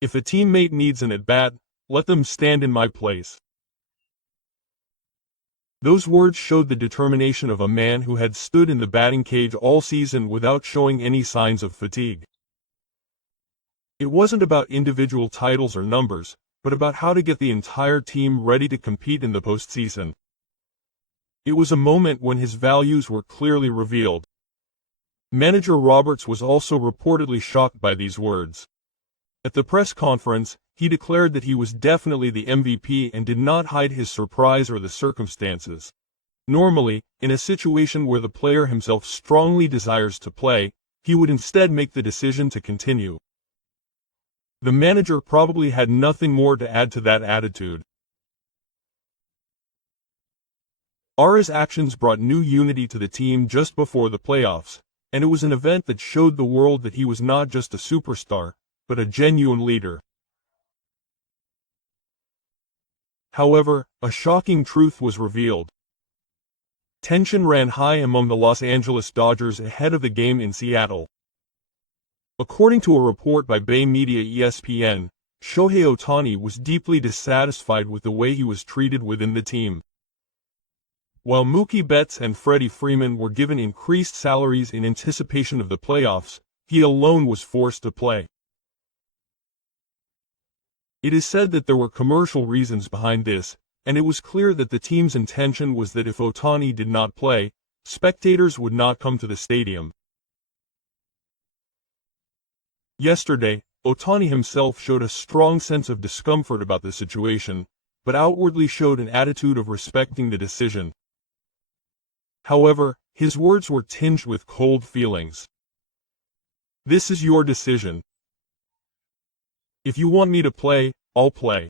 If a teammate needs an at-bat, let them stand in my place. Those words showed the determination of a man who had stood in the batting cage all season without showing any signs of fatigue. It wasn't about individual titles or numbers, but about how to get the entire team ready to compete in the postseason. It was a moment when his values were clearly revealed. Manager Roberts was also reportedly shocked by these words. At the press conference, he declared that he was definitely the MVP and did not hide his surprise or the circumstances. Normally, in a situation where the player himself strongly desires to play, he would instead make the decision to continue. The manager probably had nothing more to add to that attitude. Ara's actions brought new unity to the team just before the playoffs, and it was an event that showed the world that he was not just a superstar, but a genuine leader. However, a shocking truth was revealed. Tension ran high among the Los Angeles Dodgers ahead of the game in Seattle. According to a report by Bay Media ESPN, Shohei Ohtani was deeply dissatisfied with the way he was treated within the team. While Mookie Betts and Freddie Freeman were given increased salaries in anticipation of the playoffs, he alone was forced to play. It is said that there were commercial reasons behind this, and it was clear that the team's intention was that if Ohtani did not play, spectators would not come to the stadium. Yesterday, Ohtani himself showed a strong sense of discomfort about the situation, but outwardly showed an attitude of respecting the decision. However, his words were tinged with cold feelings. "This is your decision. If you want me to play, I'll play."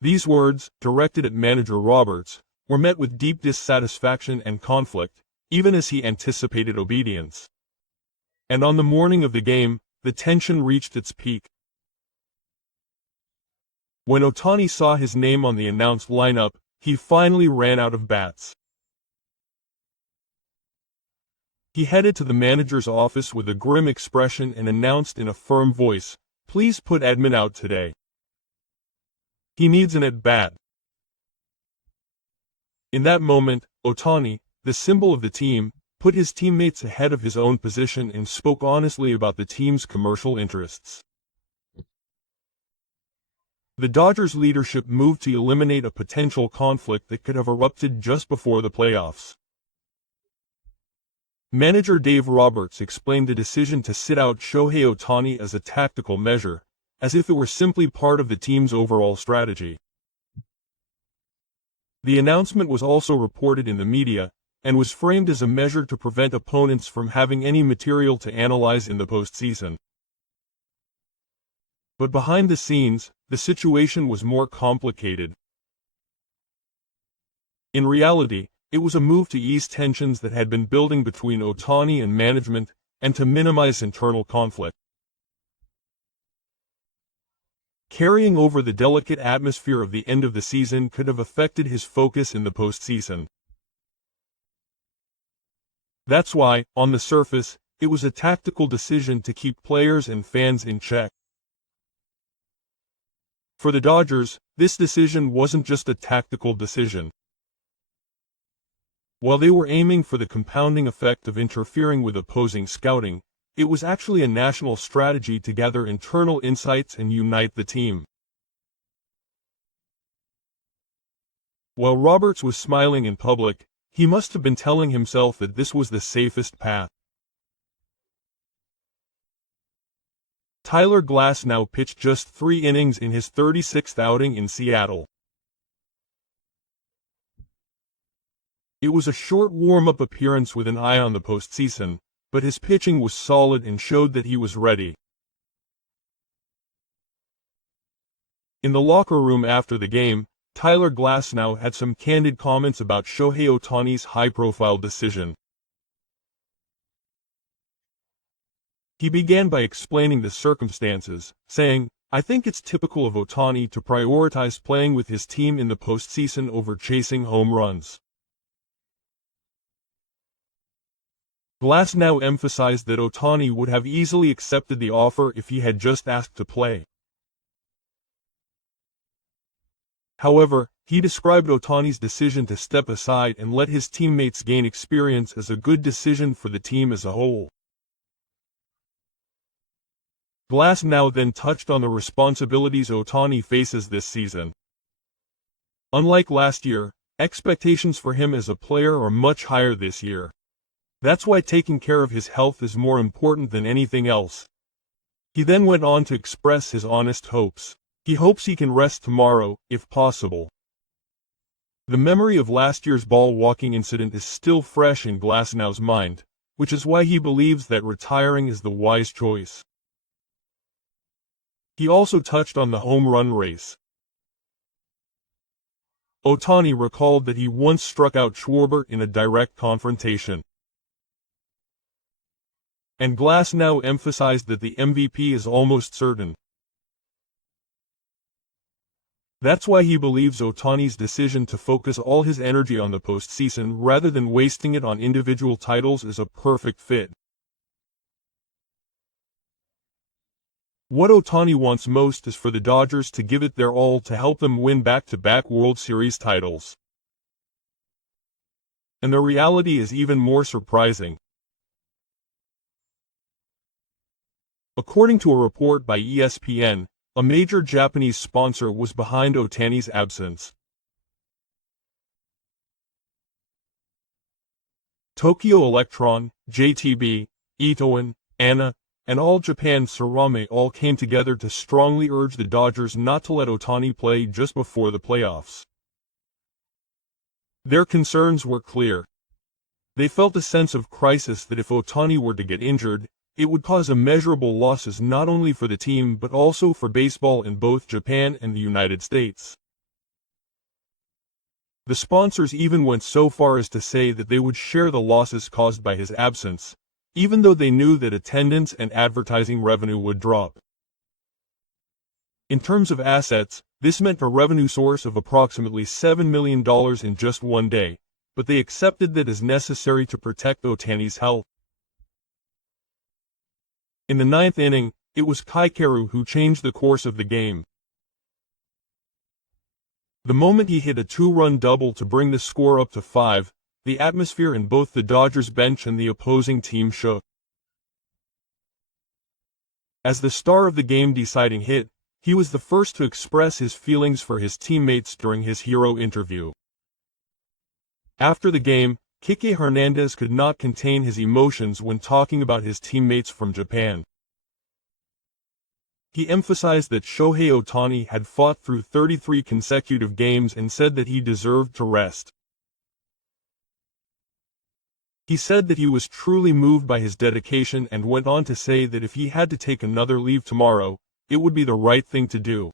These words, directed at manager Roberts, were met with deep dissatisfaction and conflict, even as he anticipated obedience. And on the morning of the game, the tension reached its peak. When Ohtani saw his name on the announced lineup, he finally ran out of bats. He headed to the manager's office with a grim expression and announced in a firm voice, "Please put Edman out today. He needs an at-bat." In that moment, Ohtani, the symbol of the team, put his teammates ahead of his own position and spoke honestly about the team's commercial interests. The Dodgers' leadership moved to eliminate a potential conflict that could have erupted just before the playoffs. Manager Dave Roberts explained the decision to sit out Shohei Ohtani as a tactical measure, as if it were simply part of the team's overall strategy. The announcement was also reported in the media, and was framed as a measure to prevent opponents from having any material to analyze in the postseason. But behind the scenes, the situation was more complicated. In reality, it was a move to ease tensions that had been building between Ohtani and management, and to minimize internal conflict. Carrying over the delicate atmosphere of the end of the season could have affected his focus in the postseason. That's why, on the surface, it was a tactical decision to keep players and fans in check. For the Dodgers, this decision wasn't just a tactical decision. While they were aiming for the compounding effect of interfering with opposing scouting, it was actually a national strategy to gather internal insights and unite the team. While Roberts was smiling in public, he must have been telling himself that this was the safest path. Tyler Glasnow pitched just 3 innings in his 36th outing in Seattle. It was a short warm-up appearance with an eye on the postseason, but his pitching was solid and showed that he was ready. In the locker room after the game, Tyler Glasnow had some candid comments about Shohei Ohtani's high-profile decision. He began by explaining the circumstances, saying, "I think it's typical of Ohtani to prioritize playing with his team in the postseason over chasing home runs. Glass now emphasized that Ohtani would have easily accepted the offer if he had just asked to play. However, he described Ohtani's decision to step aside and let his teammates gain experience as a good decision for the team as a whole. Glass now then touched on the responsibilities Ohtani faces this season. Unlike last year, expectations for him as a player are much higher this year. That's why taking care of his health is more important than anything else. He then went on to express his honest hopes. He hopes he can rest tomorrow, if possible. The memory of last year's ball walking incident is still fresh in Glasnow's mind, which is why he believes that retiring is the wise choice. He also touched on the home run race. Ohtani recalled that he once struck out Schwarber in a direct confrontation. And Glasnow emphasized that the MVP is almost certain. That's why he believes Ohtani's decision to focus all his energy on the postseason rather than wasting it on individual titles is a perfect fit. What Ohtani wants most is for the Dodgers to give it their all to help them win back-to-back World Series titles. And the reality is even more surprising. According to a report by ESPN, a major Japanese sponsor was behind Ohtani's absence. Tokyo Electron, JTB, Itoen, ANA, and All Japan Surame all came together to strongly urge the Dodgers not to let Ohtani play just before the playoffs. Their concerns were clear. They felt a sense of crisis that if Ohtani were to get injured, it would cause immeasurable losses not only for the team but also for baseball in both Japan and the United States. The sponsors even went so far as to say that they would share the losses caused by his absence, even though they knew that attendance and advertising revenue would drop. In terms of assets, this meant a revenue source of approximately $7 million in just one day, but they accepted that as necessary to protect Ohtani's health. In the ninth inning, it was Kaikeru who changed the course of the game. The moment he hit a two-run double to bring the score up to 5, the atmosphere in both the Dodgers bench and the opposing team shook. As the star of the game-deciding hit, he was the first to express his feelings for his teammates during his hero interview. After the game, Kike Hernandez could not contain his emotions when talking about his teammates from Japan. He emphasized that Shohei Ohtani had fought through 33 consecutive games and said that he deserved to rest. He said that he was truly moved by his dedication and went on to say that if he had to take another leave tomorrow, it would be the right thing to do.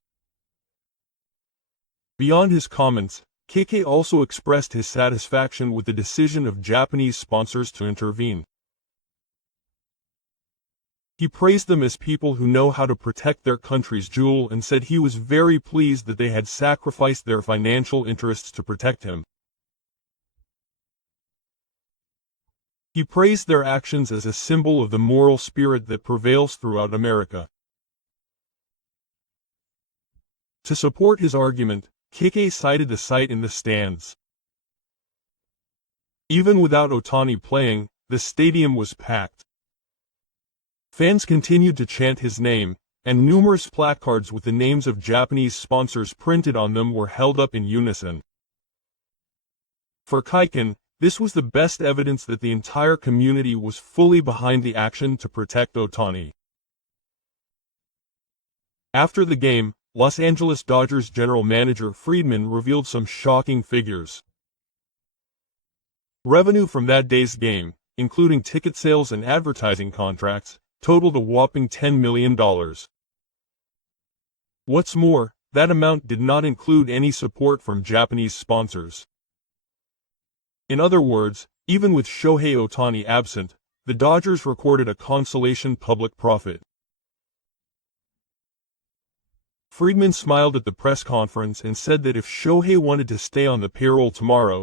Beyond his comments, Kike also expressed his satisfaction with the decision of Japanese sponsors to intervene. He praised them as people who know how to protect their country's jewel and said he was very pleased that they had sacrificed their financial interests to protect him. He praised their actions as a symbol of the moral spirit that prevails throughout America. To support his argument, Kike cited a sight in the stands. Even without Ohtani playing, the stadium was packed. Fans continued to chant his name, and numerous placards with the names of Japanese sponsors printed on them were held up in unison. For Kaiken, this was the best evidence that the entire community was fully behind the action to protect Ohtani. After the game, Los Angeles Dodgers general manager Friedman revealed some shocking figures. Revenue from that day's game, including ticket sales and advertising contracts, totaled a whopping $10 million. What's more, that amount did not include any support from Japanese sponsors. In other words, even with Shohei Ohtani absent, the Dodgers recorded a consolation public profit. Friedman smiled at the press conference and said that if Shohei wanted to stay on the payroll tomorrow,